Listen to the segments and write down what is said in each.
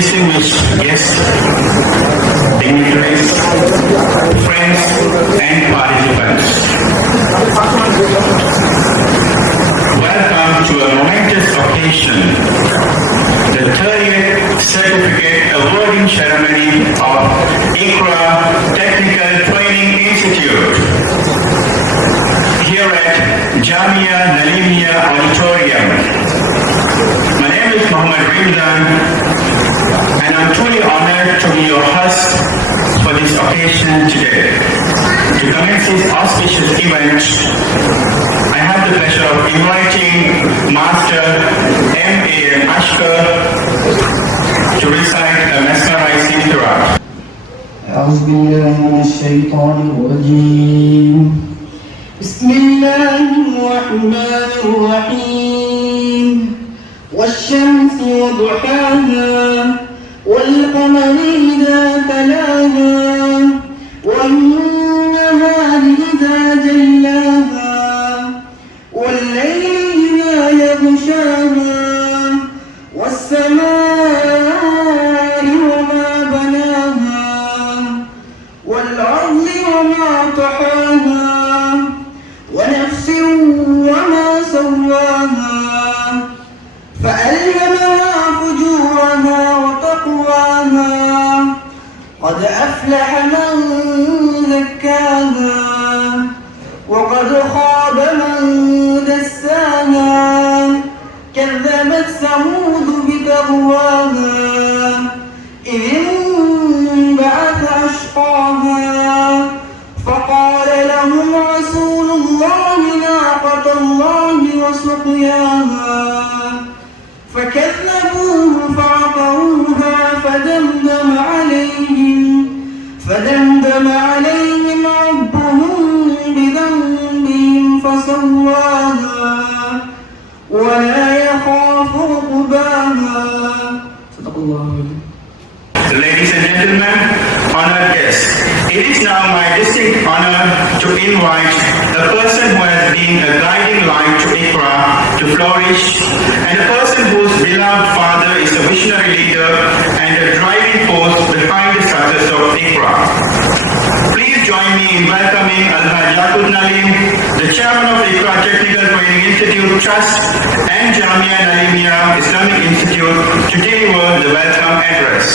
Distinguished guests, dignitaries, friends and participants, welcome to a momentous occasion, the 30th Certificate Awarding Ceremony of ICRA Technical Training Institute here at Jamia Nalimia Auditorium. My name is Muhammad Rimzan, and I'm truly honored to be your host for this occasion today. To commence this auspicious event, I have the pleasure of inviting Master M.A.M. Ashkar to recite a mesmerizing Qur'an. أعوذ بالله من الشيطان الرجيم. بسم الله الرحمن الرحيم. والشمس وضحاها والقمر إذا تلاها والنهار إذا جلاها والليل إذا يغشاها والسماء وما بناها والأرض وما طحاها ونفس وما سواها فألهمها فجورها وتقواها قد أفلح من زكاها وقد خاب من دساها كذبت ثمود بتقواها إذ انبعث أشقاها فقال لهم رسول الله ناقة الله وسقياها فكذبوه فعقروها فدمدم عليهم ربهم بذنبهم فسواها ولا يخاف عقباها. صدق الله العظيم. Ladies and gentlemen, honored guests, it is now my distinct honor to invite the person who has been a guiding light to ICRA to flourish, and a person whose beloved father is a visionary leader and a driving force behind the success of ICRA. Please join me in welcoming Alhaji Yaqub Nalim, the chairman of ICRA Technical Training Institute Trust and Jamia Nalimia Islamic Institute, to deliver the welcome address.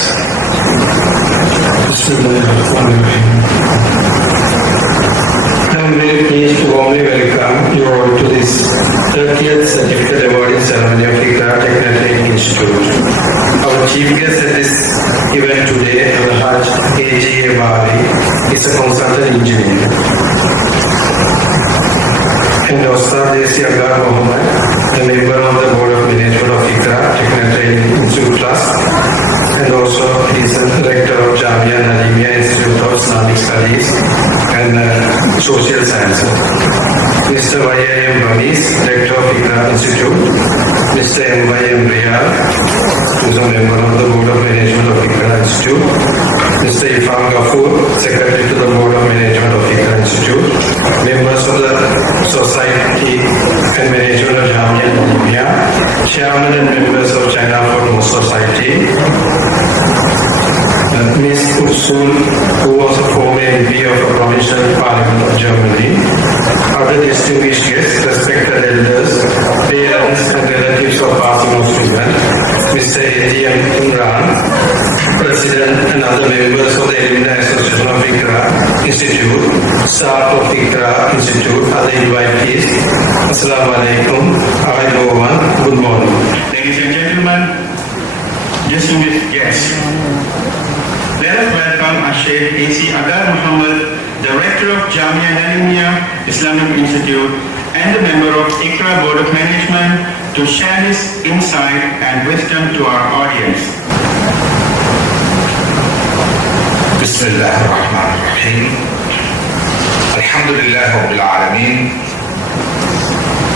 I'm very pleased to warmly welcome you all to this 30th Certificate Awarding Ceremony of ICRA Technical Training Institute. Our chief guest at this event today, Alhaji A.G.A. Bali, is a consultant engineer. And Ustad A.C. Agar Mohammed, a member of the Board of Management of ICRA Technical Training Institute Trust, and also he is the Rector of Jamia Nalimia Institute of Islamic Studies and Social Sciences. Mr. Y.I.M. Banis, Rector of ICRA Institute, Mr. M.Y.M. Riyad, who is a member of the Board of Management of ICRA Institute, Mr. Ifam Ghafoor, Secretary to the Board of Management of ICRA Institute, members of the Society and Management of Jamia Nalimia, Chairman and members of China Foremost Society, Ms. Ursul, who was a former MP of a provincial parliament of Germany, other distinguished guests, respected elders, parents and relatives of passing of children, Mr. A.T.M. Imran, President and other members of the Alumni Association of ICRA Institute, staff of ICRA Institute, other invitees. Assalamu alaikum. Hi everyone. Good morning. Ladies and gentlemen, distinguished guests, let us welcome Sheikh A.C. Agar Muhammad, Director of Jamia Nalimia Islamic Institute and the member of ICRA Board of Management, to share his insight and wisdom to our audience. بسم الله الرحمن الرحيم الحمد لله رب العالمين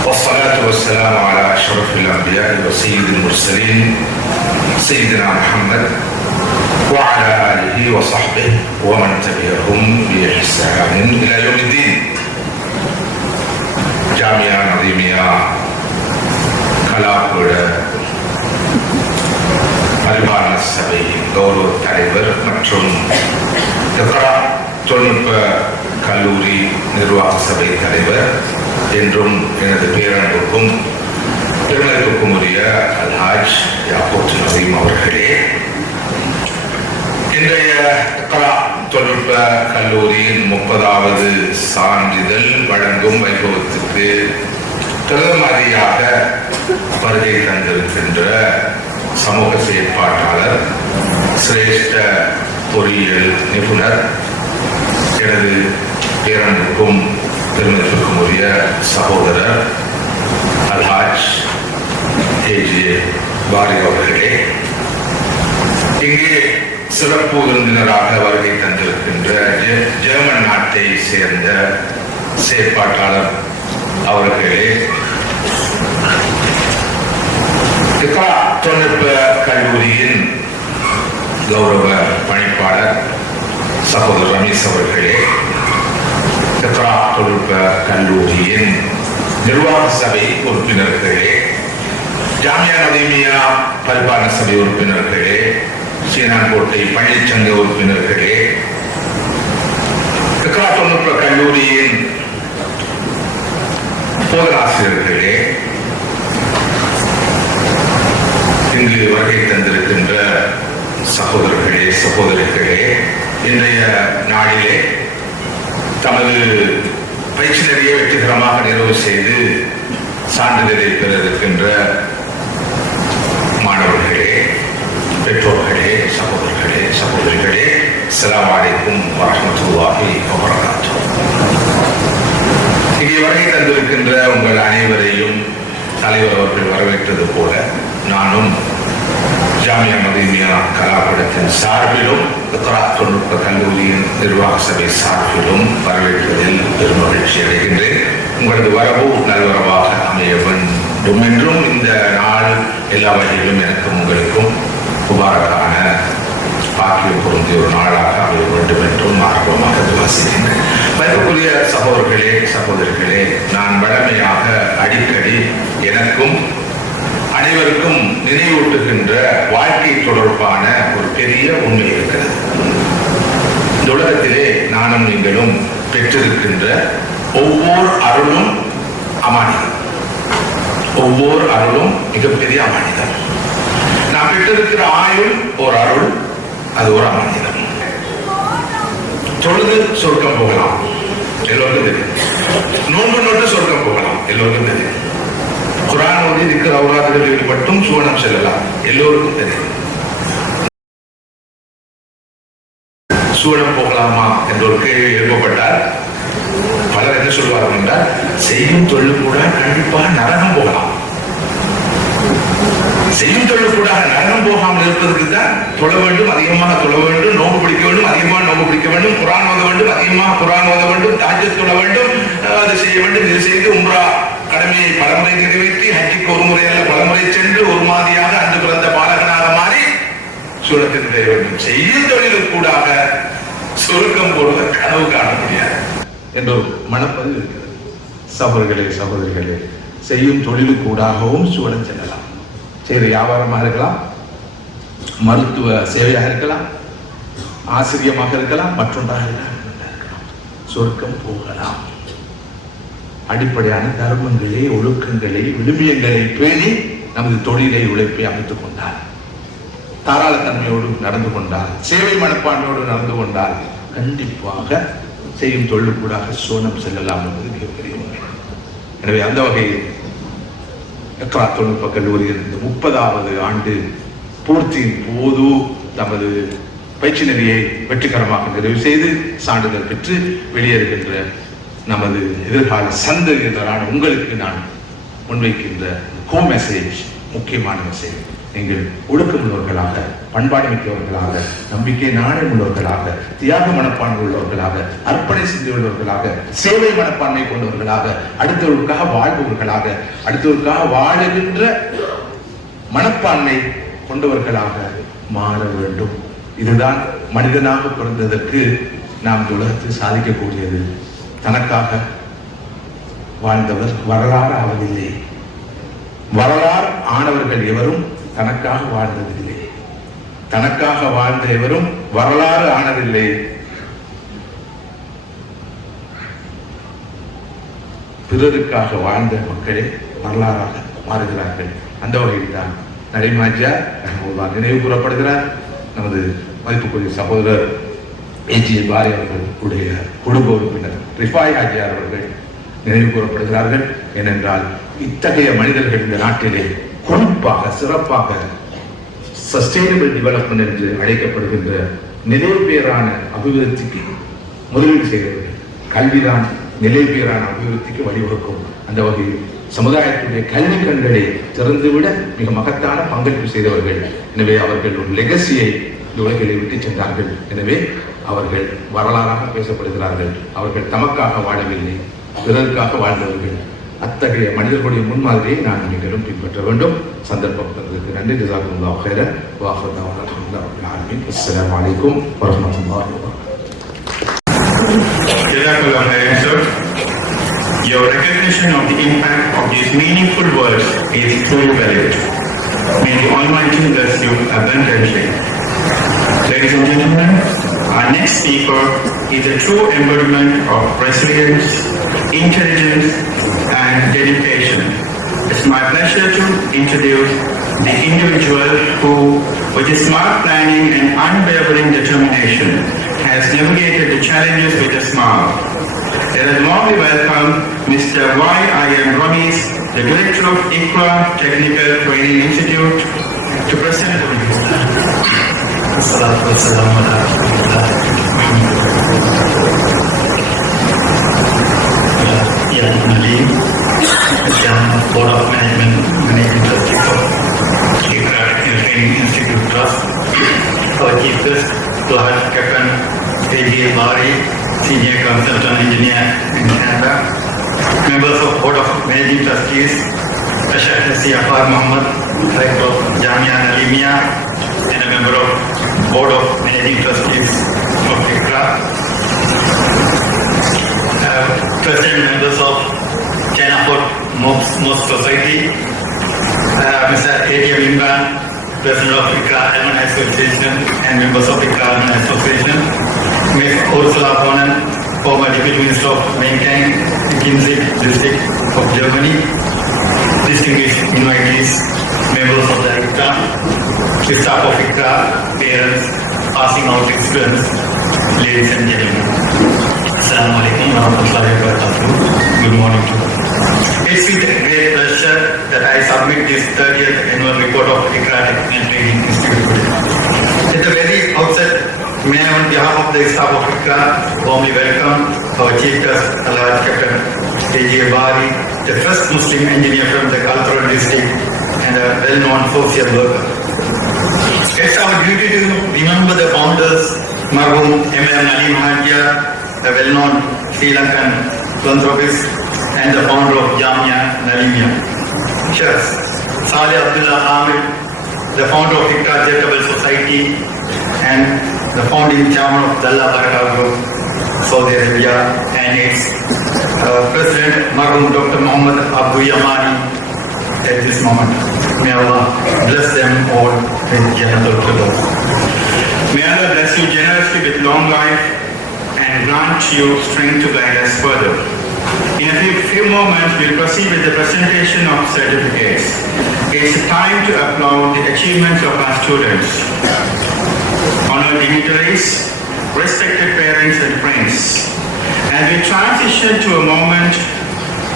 والصلاة والسلام على أشرف الأنبياء وسيد المرسلين سيدنا محمد وعلى آله وصحبه ومن تبعهم بإحسان إلى يوم الدين. جامعة نظيمية கலாபுர பரிபாலன சபை கௌரவ தலைவர் மற்றும் தொழில்நுட்ப கல்லூரி நிர்வாக சபை தலைவர் என்றும் எனது பேரன்புக்கும் பெருமதிப்புக்கும் உரிய அல்ஹாஜ் யாக்கூத் நதீம் அவர்களே, இன்றைய தொழில்நுட்ப கல்லூரியின் 30வது சான்றிதழ் வழங்கும் வைபவத்துக்கு பிரதமரியாக வருகை தந்திருக்கின்ற சமூக செயற்பாட்டாளர், சிரேஷ்ட பொறியியல் நிபுணர், எனது பேரன்புக்கும் பெருமதிப்புக்கும் உரிய சகோதரர் அல்ஹாஜ் ஏஜே பாரி அவர்களே, இங்கே சிறப்பு விருந்தினராக வருகை தந்திருக்கின்ற ஜெர்மன் நாட்டை சேர்ந்த செயற்பாட்டாளர் அவர்களே, இக்ரா தொழில்நுட்ப கல்லூரியின் கௌரவ பணிப்பாளர் சகோதரர் ரமேஷ் அவர்களே, இக்ரா தொழில்நுட்ப கல்லூரியின் நிர்வாக சபை உறுப்பினர்களே, ஜாமியா நதீமியா பரிபாலன சபை உறுப்பினர்களே, சீனாங்கோட்டை பள்ளிச்சங்க உறுப்பினர்களே, இக்ரா தொழில்நுட்ப கல்லூரியின் போதனாசிரியர்களே, இங்கு வருகை தந்திருக்கின்ற சகோதரர்களே, சகோதரிகளே, இன்றைய நாளிலே தமது பயிற்சி நெறியை வெற்றிகரமாக நிறைவு செய்து சான்றிதழை பெற இருக்கின்ற மாணவர்களே, பெற்றோர்களே, சகோதரர்களே, சகோதரிகளே, அஸ்ஸலாமு அலைக்கும் வரஹ்மத்துல்லாஹி வபரகாத்துஹு. இங்கே வருகை தந்திருக்கின்ற உங்கள் அனைவரையும் தலைவர் அவர்கள் வரவேற்றது போல நானும் ஜாமியா நதீமியா கலாபீடத்தின் சார்பிலும் இக்ரா தொழில்நுட்ப கல்லூரியின் நிர்வாக சபை சார்பிலும் வரவேற்பதில் பெரும் மகிழ்ச்சி அடைகின்றேன். உங்களது வரவு நல்வரவாக அமைய வேண்டும் என்றும் இந்த நாள் எல்லா வகையிலும் எனக்கும் உங்களுக்கும் முபாரக்கான பாக்கியம் பொருந்திய ஒரு நாளாக அமைய வேண்டும் என்றும் ஆர்வமாக வாசிக்கின்றேன். மதிப்புக்குரிய சகோதரர்களே, சகோதரிகளே, நான் வழமையாக அடிக்கடி எனக்கும் அனைவருக்கும் நினைவூட்டுகின்ற வாழ்க்கை தொடர்பான ஒரு பெரிய உண்மை இருக்கிறது. இந்த உலகத்திலே நானும் நீங்களும் பெற்றிருக்கின்ற ஒவ்வொரு அருளும் அமானிதம். ஒவ்வொரு அருளும் மிகப்பெரிய அமானிதம். நாம் பெற்றிருக்கிற ஆயுள் ஒரு அருள், அது ஒரு அமானிதம். தொழுது சொர்க்கம் போகலாம், எல்லோருக்கும் தெரியும். நோன்பு நோட்டு சொர்க்கம் போகலாம், எல்லோருக்கும் தெரியும். குர்ஆன் ஓதி திக்ர் அவுராதுகளில் ஈடுபட்டும் சுவனம் செல்லலாம், எல்லோருக்கும் தெரியும். சுவனம் போகலாமா என்ற ஒரு கேள்வி எழுப்பப்பட்டால் பலர் என்ன சொல்வார்கள் என்றால், செய்யும் தொழில் கூட கண்டிப்பாக நரகம் போகலாம். செய்யும் தொழில் கூட நரகம் போகாமல் இருப்பதற்கு தான் தொழ வேண்டும், அதிகமாக தொழ வேண்டும், நோம்பு பிடிக்க வேண்டும், அதிகமாக நோம்பு பிடிக்க வேண்டும், குர்ஆன் ஓத வேண்டும், அதிகமாக குர்ஆன் ஓத வேண்டும், தஹஜ்ஜுத் தொழ வேண்டும், அது செய்ய வேண்டும், இது செய்து உம்ரா கடமையை பலமுறை நிறைவேற்றி ஹஜ்ஜுக்கு ஒரு முறை அல்ல பலமுறை சென்று ஒரு மாதிரியாக அன்று பிறந்த பாலகனாக மாறி சுவனத்தில் நுழைய வேண்டும். செய்யும் தொழிலுக்கு கூடாக சுருக்கம் போடுவத கனவு காண முடியாது என்ற ஒரு மனப்பதிவு இருக்கிறது. சகோதரர்களே, சகோதரிகளே, செய்யும் தொழிலுக்கு கூடாகவும் சுவனம் செல்லலாம். செய்கிற வியாபாரமாக இருக்கலாம், மருத்துவ சேவையாக இருக்கலாம், ஆசிரியமாக இருக்கலாம், மற்றொன்றாக இருக்கலாம், சொர்க்கம் போகலாம். அடிப்படையான தர்மங்களை, ஒழுக்கங்களை, விழுமியங்களை பேணி நமது தொழிலை, உழைப்பை அமைத்துக் கொண்டார். தாராளத்தன்மையோடு நடந்து கொண்டால், சேவை மனப்பான்மையோடு நடந்து கொண்டால் கண்டிப்பாக செய்யும் தொழிலுக்கூடாக சோனம் செல்லலாம் என்பது மிகப்பெரிய உண்மை. எனவே அந்த வகையில் இக்ரா தொழில்நுட்ப கல்லூரியில் இந்த 30வது ஆண்டு பூர்த்தியின் போது தமது பயிற்சி நெறியை வெற்றிகரமாக நிறைவு செய்து சான்றிதழ் பெற்று வெளியேறுகின்ற நமது எதிர்கால சந்ததியினரான உங்களுக்கு நான் முன்வைக்கின்ற மெசேஜ், முக்கியமான மெசேஜ்: நீங்கள் ஒழுக்கமுள்ளவர்களாக, பண்பாடு மிக்கவர்களாக, நம்பிக்கை நாணயம் உள்ளவர்களாக, தியாக மனப்பான்மை உள்ளவர்களாக, அர்ப்பணை சிந்தை உள்ளவர்களாக, சேவை மனப்பான்மை கொண்டவர்களாக, அடுத்தவர்களுக்காக வாழ்பவர்களாக, அடுத்தவர்களுக்காக வாழுகின்ற மனப்பான்மை கொண்டவர்களாக மாற வேண்டும். இதுதான் மனிதனாக பிறந்ததற்கு நாம் உலகத்தில் சாதிக்கக்கூடியது. தனக்காக வாழ்ந்தவர் வரலாறு ஆவதில்லை. வரலாறு ஆனவர்கள் எவரும் தனக்காக வாழ்ந்ததில்லை. தனக்காக வாழ்ந்த எவரும் வரலாறு ஆனதில்லை. பிறருக்காக வாழ்ந்த மக்களே வரலாறாக மாறுகிறார்கள். அந்த வகையில் தான் நரிமாஜா நினைவு கூறப்படுகிறார். நமது மதிப்புக்குரிய சகோதரர் ஏஜிஏ பாரி அவர்களுடைய குடும்ப உறுப்பினர் ரிஃபாய் ஹாஜியார் அவர்கள் நினைவு கூறப்படுகிறார்கள். ஏனென்றால் இத்தகைய மனிதர்கள் இந்த நாட்டிலே குறிப்பாக சிறப்பாக சஸ்டைனபிள் டெவலப்மெண்ட் என்று அழைக்கப்படுகின்ற நிலைபேறான அபிவிருத்திக்கு முதலீடு செய்தவர்கள். கல்விதான் நிலைபேறான அபிவிருத்திக்கு வழிவகுக்கும். அந்த வகையில் சமுதாயத்துடைய கல்வி கண்களை திறந்துவிட மிக மகத்தான பங்களிப்பு செய்தவர்கள். எனவே அவர்கள் ஒரு லெகசியை இந்த உலகிலே விட்டு சென்றார்கள். எனவே அவர்கள் வரலாறாக பேசப்படுகிறார்கள். அவர்கள் தமக்காக வாழவில்லை, பிறருக்காக வாழ்ந்தவர்கள். அத்தகைய மனிதர்களுடைய முன்மாதிரியை நான் நீங்களும் பின்பற்ற வேண்டும். சந்தர்ப்பம் தந்ததுக்கு நன்றி. ஜஸாக்குமுல்லாஹு கைரன். வ ஆகிரு தஅவானா அல்ஹம்துலில்லாஹி ரப்பில் ஆலமீன். அஸ்ஸலாமு அலைக்கும் வ ரஹ்மத்துல்லாஹி வ பரகாத்துஹு. Your recognition of the impact of these meaningful words is truly valued. May the Almighty bless you abundantly. Ladies and gentlemen, our next speaker is a true embodiment of resilience, intelligence, and dedication. It's my pleasure to introduce the individual who, with his smart planning and unwavering determination, has navigated the challenges with a smile. Let us warmly welcome Mr. Y.I.M. Rameez, the Director of ICRA Technical Training Institute, to present the Assalatu wassalamu ala rasulillah. Ya Nalim, Jam Board of Management, Managing Trustee for ICRA Technical Training Institute Trust, our Chief Guest, Flight Captain A.J. Bari, Senior Consultant Engineer in Canada, members of Board of Managing Trustees, Sheikh Siafar Muhammad, Director of Jamia Nalimia, and a member of Board of Managing Trustees of ICRA, President members of China Port Mosque Society, Mr. A.T.M. Imran, President of ICRA Alumni Association and members of ICRA Alumni Association, Ms. Ursula Bonan, former Deputy Minister of Maintain, Kinzig District of Germany, distinguished invitees, members of the ICRA, the staff of ICRA, parents, passing out students, ladies and gentlemen. Assalamu alaikum wa rahmatullahi wa barakatuh. Good morning to you. It's with great pleasure that I submit this 30th annual report of ICRA Technical Training Institute. At the very outset, may I, on behalf of the staff of ICRA, warmly welcome our Chief Guest, Alhaj Captain A.J. Bari, the first Muslim engineer from the Cultural District and a well-known social worker. It's our duty to remember the founders, Marhum M.M. Nalim Hajia, a well-known Sri Lankan philanthropist and the founder of Jamia Nalimia. Sheikh Saleh Abdullah Ahmed, the founder of ICRA Charitable Society and the founding chairman of Dalla Baraka Group, Saudi Arabia, and its President Marhum Dr. Muhammad Abdul Yamani at this moment. May Allah bless them all with Jannatul Firdaus. May Allah bless you generously with long life and grant you strength to guide us further. In a few moments, we'll proceed with the presentation of certificates. It's time to applaud the achievements of our students. Honored dignitaries, respected parents and friends, as we transition to a moment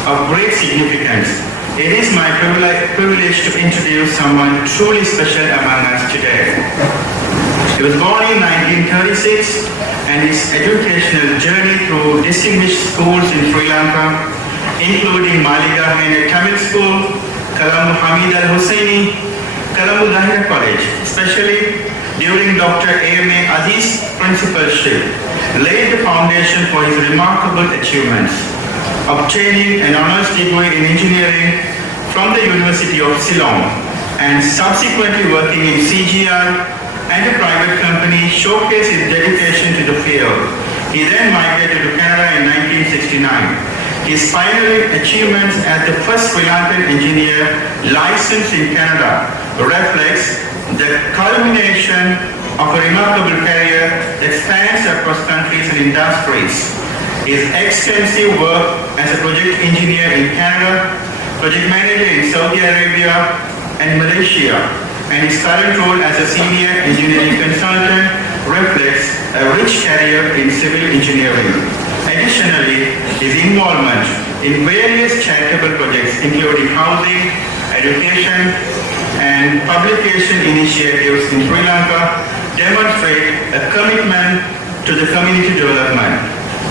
of great significance, it is my privilege to introduce someone truly special among us today. He was born in 1936 and his educational journey through distinguished schools in Sri Lanka, including Maliga Haine Tamil School, Colombo Hamid Al-Husseini, Colombo Lahira College, especially during Dr. A.M.A. Aziz's principalship, laid the foundation for his remarkable achievements, obtaining an honors degree in engineering from the University of Ceylon and subsequently working in CGI and a private company showcased his dedication to the field. He then migrated to Canada in 1969. His pioneering achievements as the first Sri Lankan engineer licensed in Canada reflects the culmination of a remarkable career that spans across countries and industries. His extensive work as a project engineer in Canada, project manager in Saudi Arabia and Malaysia, and his current role as a senior engineering consultant reflects a rich career in civil engineering. Additionally, his involvement in various charitable projects including housing, education, and publication initiatives in Sri Lanka demonstrate a commitment to the community development.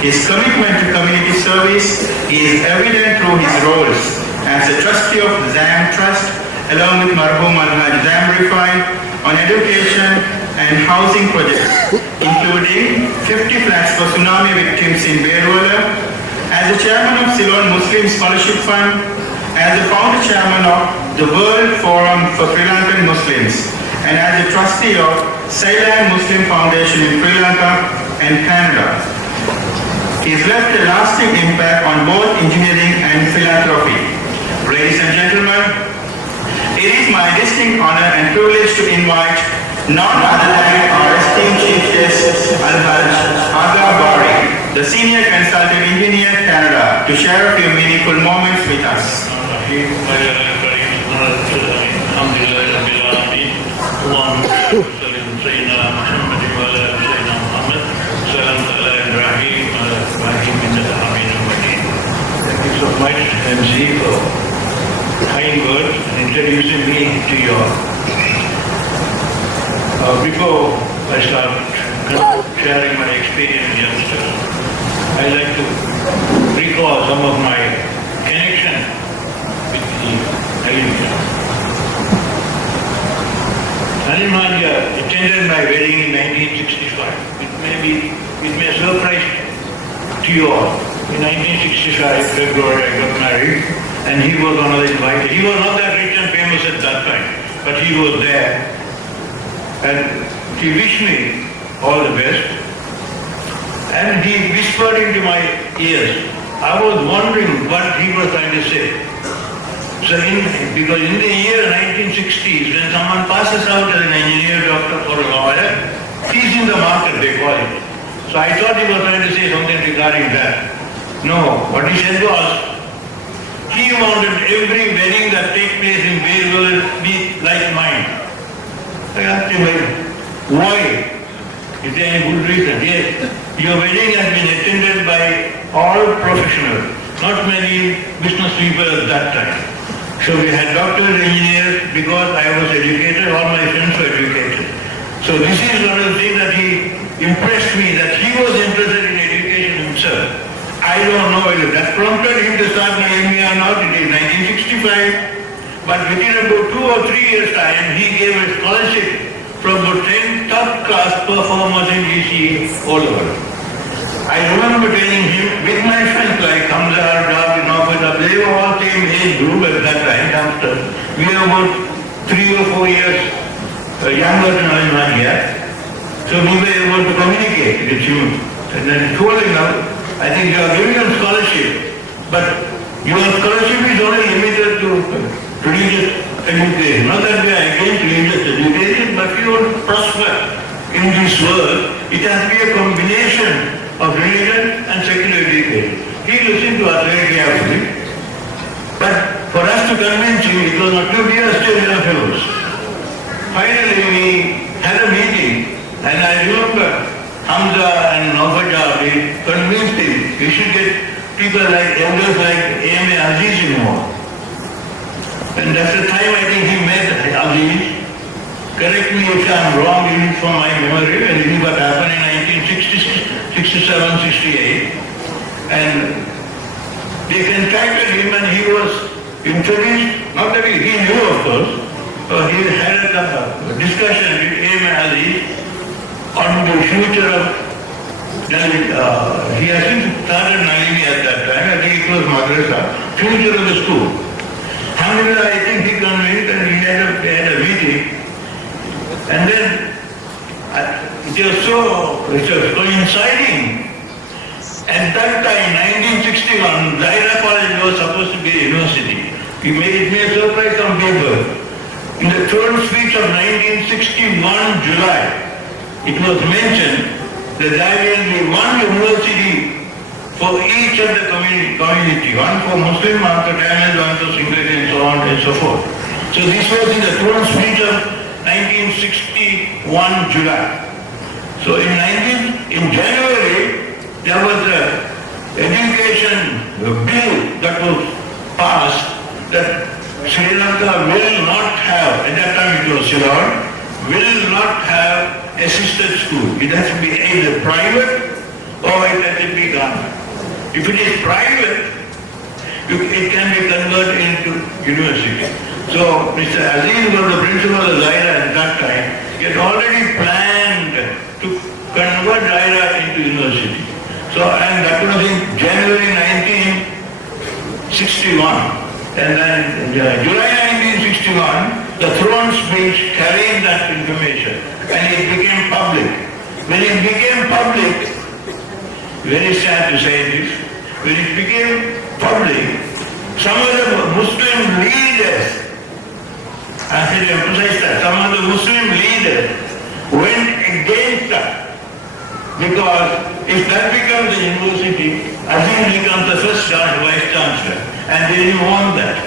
His commitment to community service is evident through his roles as a trustee of ZAM Trust along with Marhum Alhaj Zam Rifai on education and housing projects, including 50 flats for tsunami victims in Bedwala, as the chairman of Ceylon Muslim Scholarship Fund, as the founder chairman of the World Forum for Sri Lankan Muslims, and as a trustee of Ceylan Muslim Foundation in Sri Lanka and Canada. He has left a lasting impact on both engineering and philanthropy. Ladies and gentlemen, it is my distinct honor and privilege to invite none other than our esteemed Chief Justice Alhaj Aga Bari, the Senior Consultant Engineer, Canada, to share a few meaningful moments with us. Thank you so much, MC, for kind words introducing me to you all. Before I start sharing my experience with youngsters, I'd like to recall some of my connection with the Ayurveda. Anil Mahanja attended my wedding in 1965. It may surprise to you all. In 1965, February, I got married, and he was one of the invited. He was not that rich and famous at that time, but he was there. And he wished me all the best. And he whispered into my ears. I was wondering what he was trying to say. So because in the year 1960s, when someone passes out as an engineer, doctor, or a lawyer, he's in the market, they call it. So I thought he was trying to say something regarding that. No, what he said was, he wanted every wedding that takes place in Bedwala be like mine. I asked him, why? Is there any good reason? Yes, your wedding has been attended by all professionals, not many business people at that time. So we had doctors, engineers, because I was educated, all my friends were educated. So this is one of the things that he impressed me, that he was interested in education himself. I don't know whether that prompted him to start my MBA or not. It is 1965. But within about 2 or 3 years' time, he gave a scholarship from about 10 top-class performers in GCE all over. I remember telling him, with my friends like Hamza, David, Nofat, they were all same age group at that time, youngsters. We were about 3 or 4 years younger than Almania. So we were able to communicate with him. And then told him, I think you are giving a scholarship, but your scholarship is only limited to religious education. Not that we are against religious education, but if you want to prosper in this world, it has to be a combination of religion and secular education. he listened to us very carefully. But for us to convince him, it was not to be a still young fellows. Finally, we had a meeting, and I remember Hamza and Naufaja, they convinced him we should get people like elders like A.M.A. Aziz involved. And that's the time I think he met Aziz. Correct me if I'm wrong, this is from my memory, and this is what happened in 1967, 68. And they contacted him and he was introduced, not that he knew of course, he had a discussion with A.M. Aziz on the future of Nalini. He hasn't started Nalini at that time, I think it was Madrasa, future of the school. Alhamdulillah, I think he convinced and he had a meeting. And then it was coinciding. At that time, 1961, Zaira College was supposed to be a university. It may surprise some people. In the third speech of 1961 July, it was mentioned that there will be one university for each of the community, one for Muslim, one for Tamil, one for Sinhalese, and so on and so forth. So this was in the third speech of 1961 July. So in January, there was an education bill that was passed that Sri Lanka will not have, at that time it was Ceylon, will not have assisted school. It has to be either private or it has to be government. If it is private, it can be converted into university. So Mr. Aziz was the principal of Zaira at that time. He had already planned to convert Zaira into university. So, and that was in January 1961. And then July 1961, the throne speech carried that information and it became public. When it became public, very sad to say this, when it became public, some of the Muslim leaders, I should emphasize that, some of the Muslim leaders went against that. Because if that becomes a university, Aziz becomes the first vice chancellor, and they didn't want that.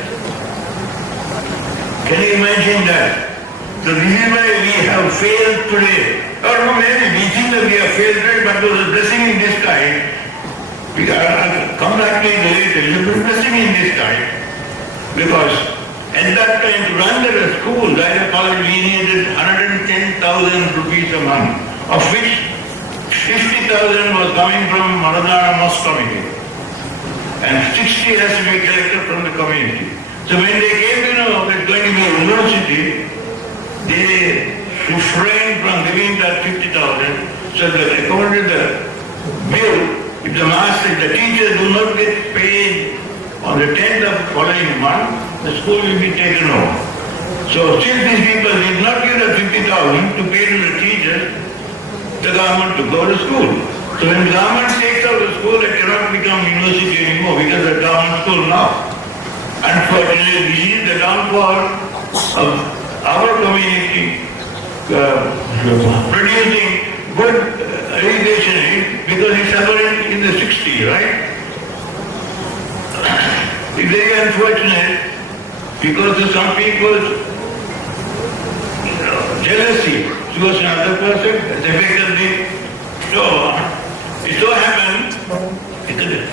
Can you imagine that? So this is why we have failed today. Or no, maybe we think that we have failed today, but there was a blessing in this time. I'll come back to it later. There was a blessing in this time. Because at that time, to run the school, Zaira College, we needed 110,000 rupees a month, of which 50,000 was coming from Maradana Mosque Committee and 60 has to be collected from the community. So when they came to know that it's going to be a university, they refrained from giving that 50,000 so that according to the bill, if the teachers do not get paid on the 10th of following month, the school will be taken over. So since these people did not give the 50,000 to pay to the teachers, the government to go to school. So when the government takes out the school, it cannot become university anymore because the government school now. Unfortunately, this is the downfall of our community producing good education because it's happened in the 60s, right? It's very unfortunate because of some people's jealousy towards another person, effectively. So, it so happened,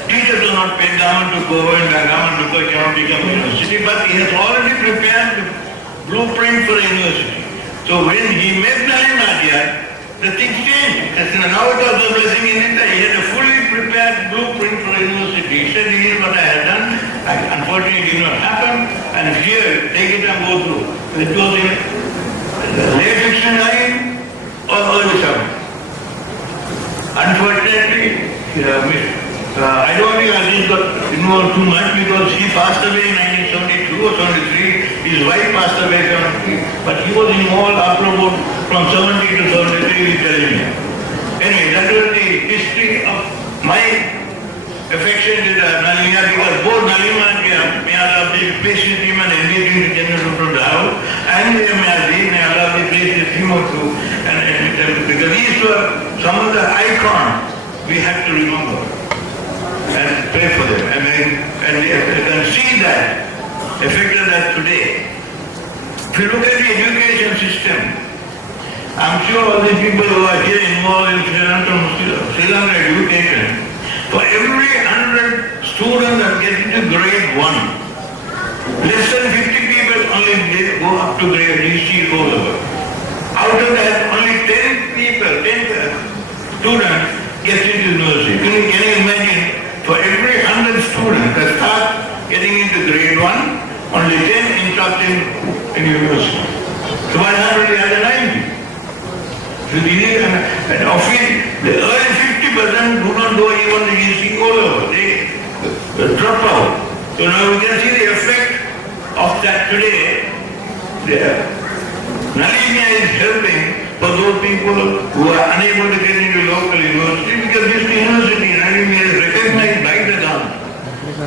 teachers do not pay government to go and the government to go cannot become university, but he has already prepared the blueprint for the university. So when he met Nalin Nadia, the things changed. Now it was a blessing in it that he had a fully prepared blueprint for the university. He said, this is what I had done. Unfortunately, it did not happen. And here, take it and go through. It goes in late 69 or early 70. Unfortunately, I don't think Aziz got involved too much because he passed away in 1972 or 73. His wife passed away in 73. But he was involved after about from 70 to 73 with Telenia. Anyway, that was the history of my affection with Nalini because both Nalima and may Allah be placed with him and engaged in the general to the house, and may Allah be placed with him also. And because these were some of the icons we have to remember. and pray for them. And you can see that, affected that today. If you look at the education system, I'm sure all the people who are here involved in Sri Lanka education, for every 100 students that get into grade 1, less than 50 people only go up to grade DC O-level. Out of that, only 10 students get into university. Can you imagine, for every 100 students that start getting into grade 1, only 10 induct in university. So what happened to the other 90? So and often, the early 50% do not go even to EC O-level. They drop out. So now we can see the effect of that today. Nalimia is helping for those people who are unable to get into local university, because this university, Nalimia, is recognized by the government.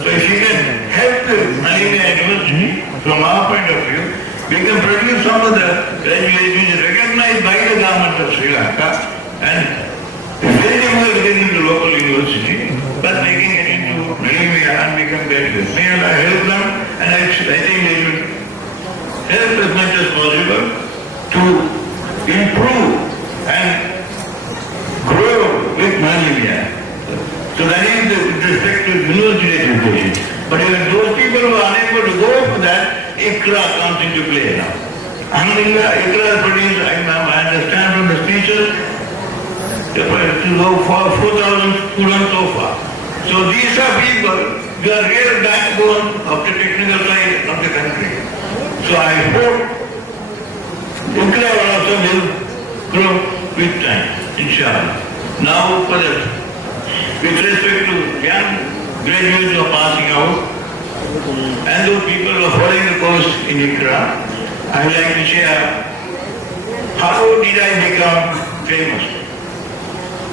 So if you can help the Nalimia University, from our point of view, we can produce some of the graduates which is recognized by the government of Sri Lanka, and it's very difficult to get into local university, but they can get into Nalimia and become graduates. May Allah help them, and I think they should help as much as possible to improve and grow with Nalimia. So that is with respect to university education. But even those people who are unable to go for that, ICRA comes into play now. Alhamdulillah, ICRA has produced, I understand from the speeches, to go for 4,000 students so far. So these are people who are real backbone of the technical side of the country. So I hope ICRA also will grow with time, inshallah. Now for that, with respect to young graduates who are passing out, and those people who are following the course in ICRA, I would like to share how did I become famous.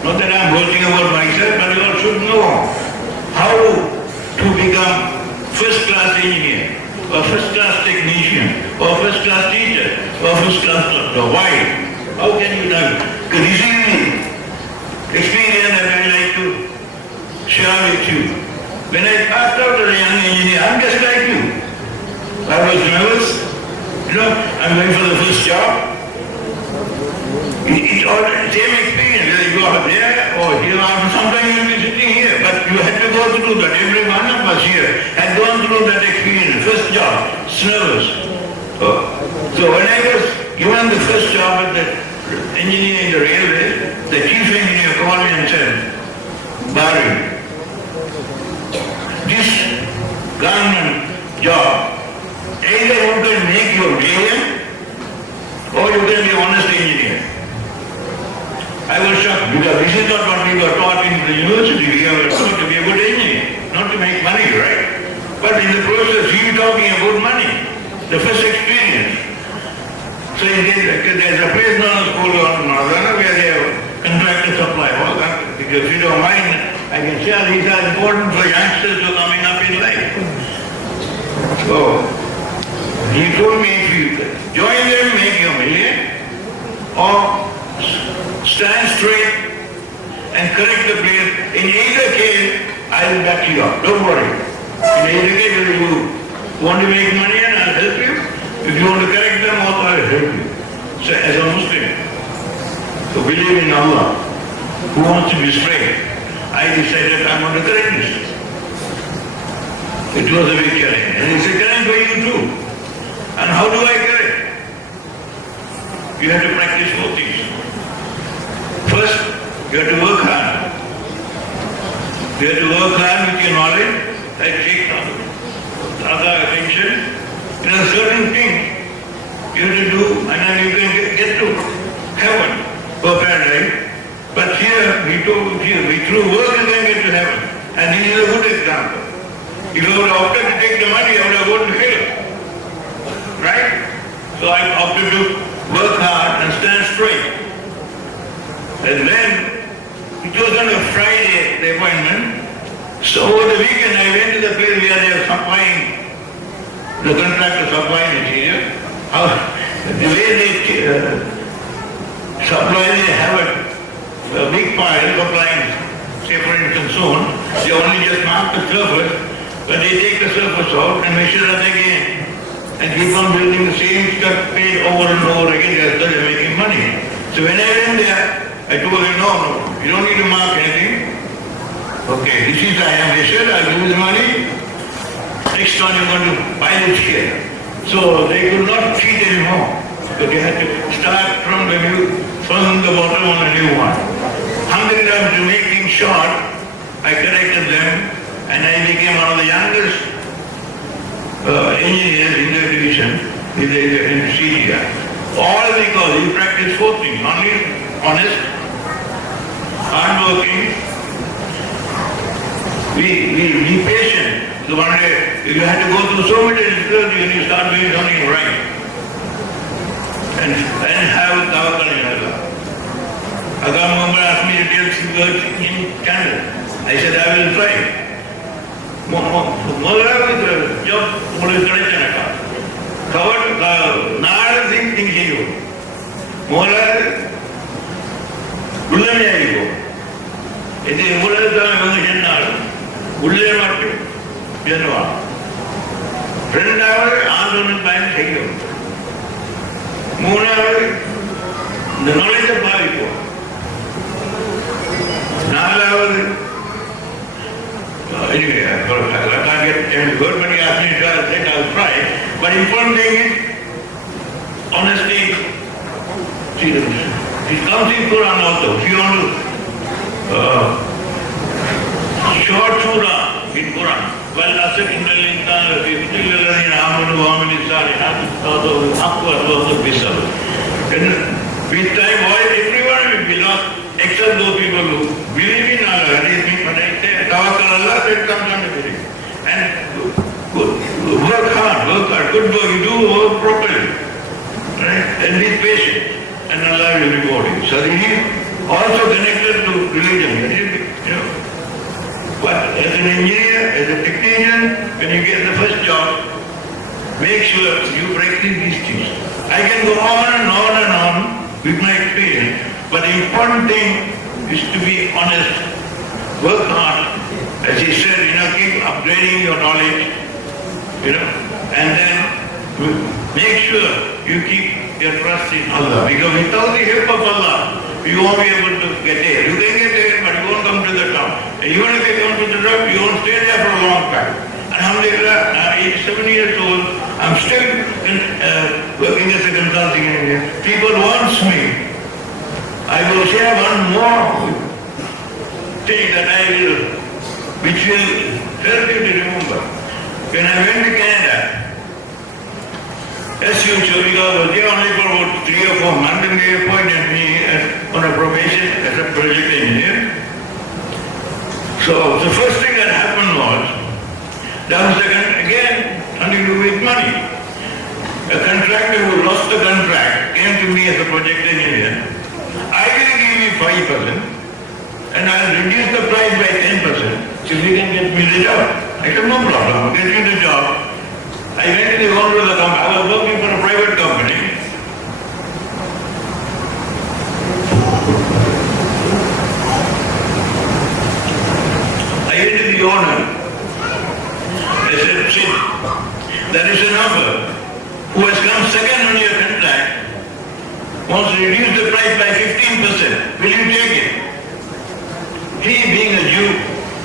Not that I am boasting about myself, but you all should know how to become first-class engineer, or first-class technician, or first-class teacher, or first-class doctor. Why? How can you do it? Because this is the experience that I like to share with you. When I passed out as a young engineer, I'm just like you. I was nervous. I'm going for the first job. It's all the same experience, whether you are there or here, sometimes you will be sitting here, but you had to go through that. Every one of us here had gone through that experience. First job, it's nervous. So when I was given the first job at the engineer in the railway, the chief engineer called me and said, Bari, this government job, either you can make your million or you can be an honest engineer. I was shocked because this is not what we were taught in the university. We are taught to be a good engineer, not to make money, right? But in the process, he is talking about money, the first experience. So there's a place known as Maradana where they have contractor supply. Well, because if you don't mind, I can share these are important for youngsters who are coming up in life. So, he told me if you join them, make your million, or stand straight and correct the place. In either case, I will back you up. Don't worry. In either case, if you want to make money, and I'll help you. If you want to correct them, also I'll help you. So, as a Muslim, to believe in Allah, who wants to be straight, I decided I'm going to correct this. It was a big challenge. And it's a challenge for you too. And how do I correct? You have to practice 4 things. First, you have to work hard. You have to work hard with your knowledge and take other attention. There are certain things you have to do and then you can get to heaven or paradise. But here, we through work and then get to heaven. And this is a good example. If I would have opted to take the money, I would have gone to hell. Right? So I opted to work hard and stand straight. And then, it was on a Friday, the appointment. So over the weekend, I went to the place where they are supplying, the contractor supplying material. The way they supply, they have a big pile supplying say for instance soon, they only just mark the surface, but they take the surface out and measure it again. And keep on building the same stuff paid over and over again, they're making money. So when I went there, I told them, no, you don't need to mark anything. Okay, this is I am measured, I'll give you the money. Next time you're going to buy it here. So they could not cheat anymore. So they had to start from when you found the bottom on a new one. Hungry enough to make things short, I corrected them and I became one of the youngest engineers in the division, in CGI. All because you practice four things: only honest, hardworking, be patient. So one day you have to go through so many difficulties and you start doing something right. And have tawakkal in Allah. Agam Muhammad asked me to tell some words in Canada. I said I will try. முதலாவது job உங்களுக்கு கிடைச்சனக்கா cover 4 things செய்யும். முதலாவது உள்ளமையாகிப்போம். இது எவ்வளவு தான் இவங்க சொன்னாலும் உள்ளே மட்டும் என்னவான். இரண்டாவது ஆண்டவனுக்கு பயன் செய்யும். மூணாவது இந்த நாலேஜை பாதிப்போம். நாலாவது anyway, I can't get any word, but he asked me to try, I said I'll try. But important thing is honesty. See, it comes in Quran also. If you want to short surah in Quran, well, asad innal insana lafi khusr illa alladhina amanu wa amilus salihati wa bisabr. And with time, everyone will be lost except those people who believe in Allah. That is, when I say tawakkal Allah, that comes under belief. And work hard, good work, you do work properly. Right? And be patient. And Allah will reward you. So he is also connected to religion. You know. But as an engineer, as a technician, when you get the first job, make sure you practice these things. I can go on and on and on with my experience, but the important thing is to be honest, work hard, as he said, keep upgrading your knowledge, and then make sure you keep your trust in Allah, because without the help of Allah, you won't be able to get there. You can get there, but you won't come to the top. And even if you come to the top, you won't stay there for a long time. Alhamdulillah, I'm 87 years old, I'm still working as a consulting engineer. People want me. I will share one more thing that which will help you to remember. When I went to Canada, as usual, because I was there only for about 3 or 4 months, and they appointed me on a probation as a project engineer. So the first thing that happened was, again, something to do with money. A contractor who lost the contract came to me as a project engineer. I will give you 5% and I will reduce the price by 10% so you can get me the job. I said, no problem, I'll get you the job. I went to the owner of the company. I was working for a private company. I went to the owner. I said, see, there is an offer who has come second on your contract, wants to reduce the price by 15%. Will you take it? He, being a Jew,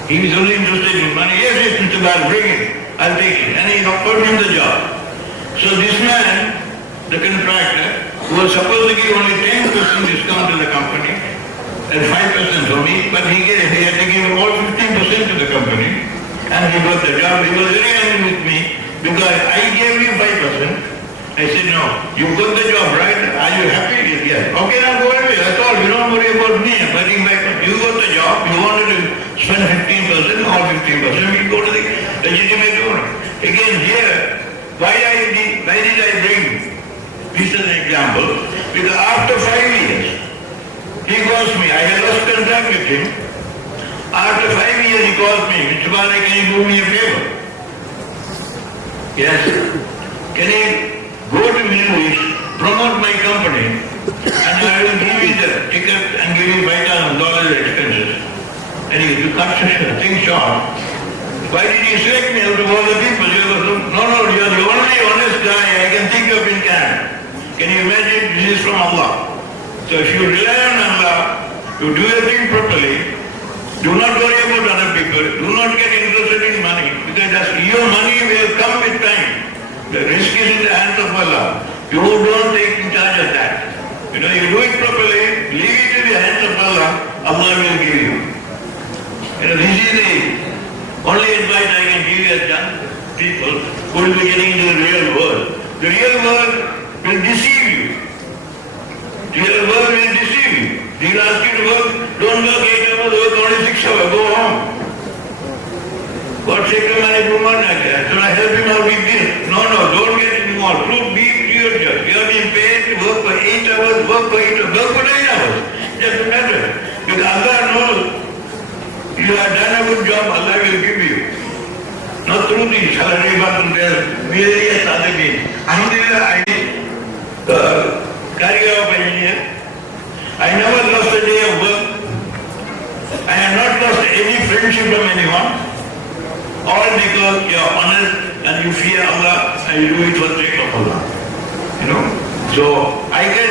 he was only interested in money. Yes, Mr. Bal, bring it. I'll take it. And he offered him the job. So this man, the contractor, who was supposed to give only 10% discount to the company and 5% for me, but he had to give all 15% to the company. And he got the job. He was very angry with me because I gave you 5%. I said, no, you got the job, right? Are you happy? Yes. Okay, now go away. That's all. You don't worry about me. I'm getting back. You got the job. You wanted to spend 15% or 15%. We go to the legitimate owner. Again, here, why did I bring this as an example? Because after 5 years, he calls me. I had lost contact with him. After 5 years, he calls me. Mr. Bala, can you do me a favor? Yes. Can you go to Middle East, promote my company, and I will give you the ticket and give you $5,000 expenses. And he getting shot. Why did you select me out of all the people? No, you are the only honest guy I can think of in Canada. Can you imagine? This is from Allah. So if you rely on Allah, you do everything properly, do not worry about other people, do not get interested in money, because your money will come with time. The risk is in the hands of Allah. You don't take in charge of that. You do it properly, leave it in the hands of Allah, Allah will give you. This is the only advice I can give as young people who will be getting into the real world. The real world will deceive you. The real world will deceive you. They will ask you to work, don't work 8 hours, work only 6 hours, go home. God take the money from one like that. Should I help him out with this? No, don't get involved. Be your job. You are being paid to work for 8 hours, work for 9 hours. It doesn't matter. Because Allah knows you have done a good job, Allah will give you. Not through the salary, but various other means. Alhamdulillah, I career of engineer. I never lost a day of work. I have not lost any friendship from anyone. All because you are honest and you fear Allah and you do it for the sake of Allah. So I can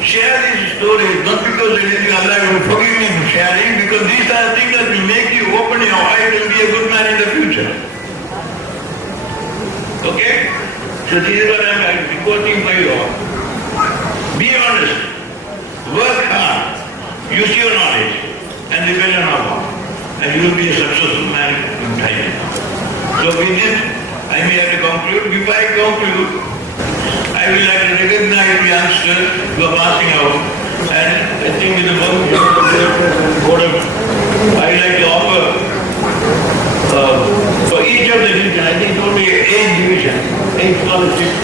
share these stories not because anything Allah will forgive me for sharing, because these are things that will make you open your eyes and be a good man in the future. Okay? So this is what I am reporting for you all. Be honest, work hard, use your knowledge and depend on Allah, and you will be a successful man in time. So with this, I may have to conclude. Before I conclude, I will like to recognize the youngsters who are passing out, and I think in the board of, I would like to offer for each of the division, I think only 8 divisions, 8 scholarships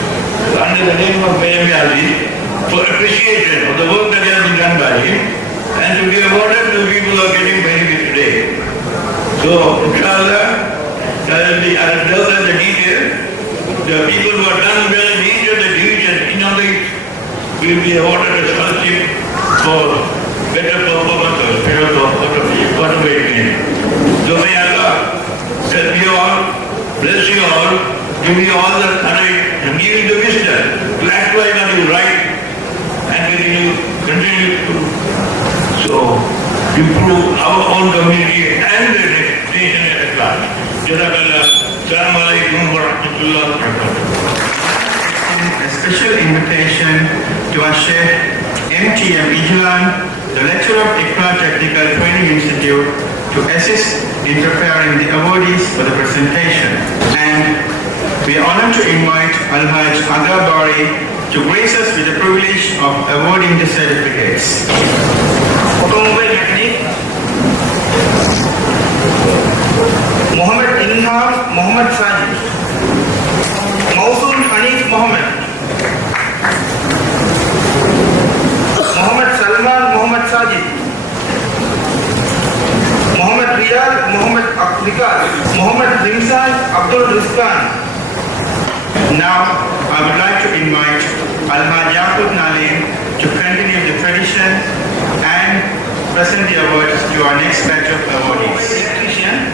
under the name of Mayami Ali, for appreciation of the work that has been done by him, and to be awarded to the people who are getting benefit today. So, inshallah, I will tell them the details. The people who have done well in each of the divisions in knowledge will be awarded a scholarship for better performance or better contribution. So may Allah help you all, bless you all, give you all the courage and give you the wisdom to act what is right and continue to improve our own community and the nation at large. Jazakallah. Assalamu alaikum wa rahmatullahi wa barakatuh. A special invitation to our Sheikh MTM Ijlan, the lecturer of Iqra Technical Training Institute, to assist in preparing the awardees for the presentation. And we are honored to invite Al-Hajj Aga Bari to grace us with the privilege of awarding the certificates. Automobile mechanic Muhammad Ilham Muhammad Sajid, Mausul Hanif Muhammad, Muhammad Salman Muhammad Sajid, Muhammad Riyad Muhammad Rikaz, Muhammad Rimsan Abdul Rizkan. Now, I would like to invite Al-Hajj Yaqub Nalim to continue the tradition and present the awards to our next batch of awardees. Electrician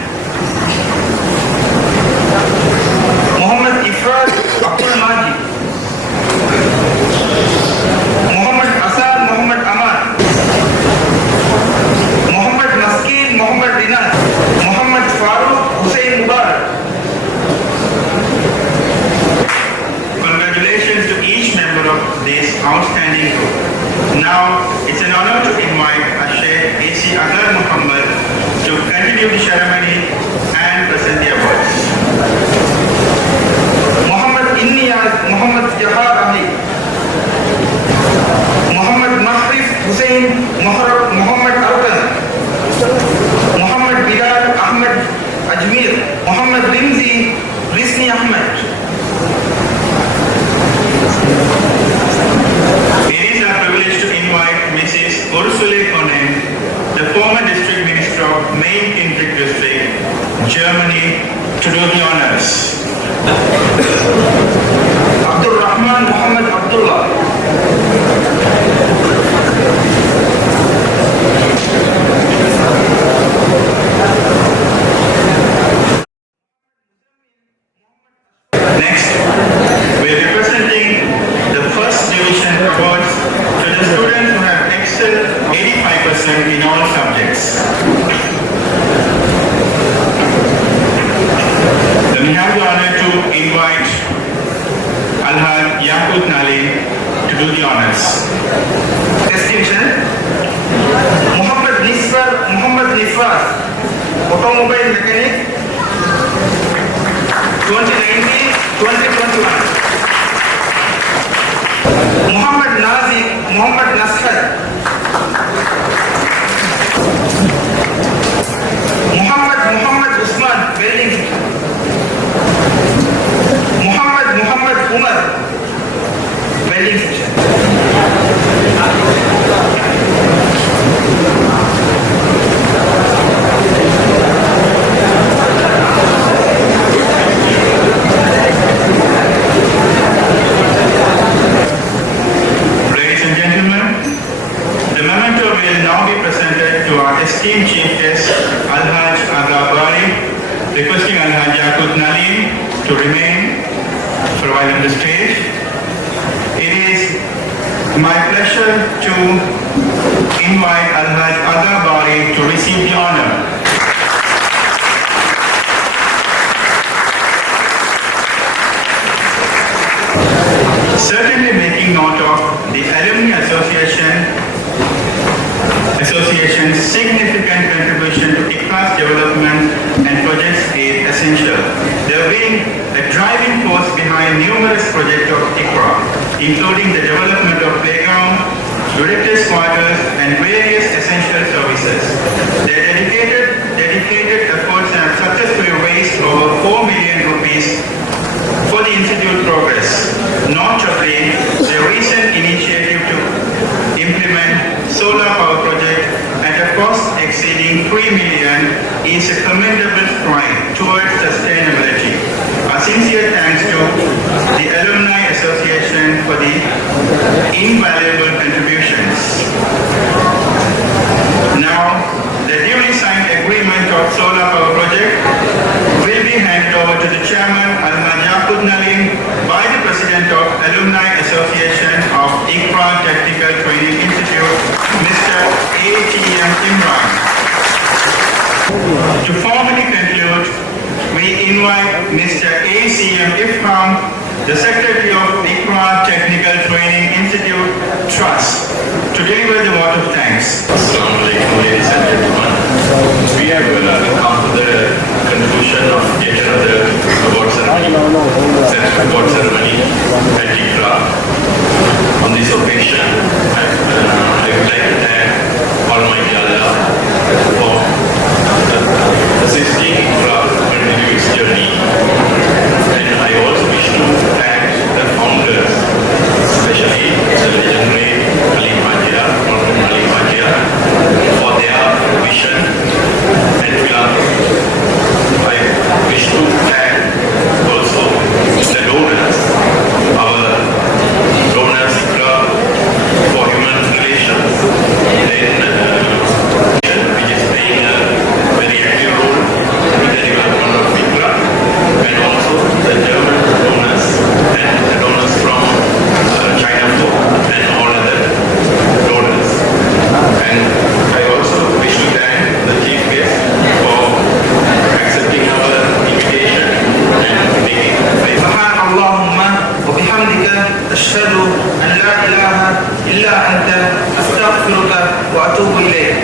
Muhammad Ifrad Abdul Majid, Muhammad Asad Muhammad Aman, Muhammad Maskin Muhammad Rinat, Muhammad Farooq Hussain Mubarak. Congratulations to each member of this outstanding group. Now, it's an honor to invite our Sheikh A.C. Agar Muhammad to continue the ceremony and present the awards. Muhammad Inniyaz Muhammad Jahar Ali, Muhammad Mahrif Hussain Muhammad Arkan, Muhammad Bilal Ahmed Ajmir, Muhammad Rimzi Risni Ahmed. It is our privilege to invite Mrs. Ursula Konen, the former district minister of Main-Kinzig district, Germany, to do the honors. Abdul Rahman Muhammad Abdullah, all subjects. Then we have the honor to invite Alhaj Yaqut Nalim to do the honors. Distinction. Muhammad Nifas, automobile mechanic, 2019-2021. Muhammad Nasir, Muhammad Usman, welding. Muhammad Umar, welding section. Ladies and gentlemen, the memento will now be presented to our esteemed chief guest, Alhaj Aga Bari, requesting Alhaj Yaqut Nalim to remain for a while on the stage. It is my pleasure to invite Alhaj Aga Bari to receive the honor. Certainly making note of the Alumni Association's significant contribution to ICRA's development and projects is essential. They have been a driving force behind numerous projects of ICRA, including the development of playground, directors' quarters, and various essential services. Their dedicated efforts have successfully raised over 4 million rupees for the Institute progress. Notably, the recent initiative to implement solar power project at a cost exceeding 3 million is a commendable stride towards sustainability. A sincere thanks to the Alumni Association for the invaluable contributions. Now, the duly signed agreement of solar power project will be handed over to the chairman, Alhaj Yaqut Nalim, by the president of Alumni Association of ICRA Technical Training Institute, Mr. A.T.M. Imran. To formally conclude, we invite Mr. A.C.M. Ifham, the Secretary of ICRA Technical Training Institute, Trust, to deliver the vote of thanks. Assalamu alaikum, ladies and gentlemen. We have come to the conclusion of yet another award ceremony at ICRA. On this occasion, I would like to thank Almighty Allah for assisting ICRA to continue its journey. And I also wish to thank the founders, especially the legendary Halim Hajia, Honorable Halim Hajia, for their vision and philanthropy. I wish to thank also the donors, our donors for human relations, which is playing a very active role in the development of ICRA, and also the German donors and the donors from China and all other donors. And I also wish to thank the chief guest for accepting our invitation and making space. سبحانك اللهم وبحمدك أشهد أن لا إله إلا أنت أستغفرك وأتوب إليك.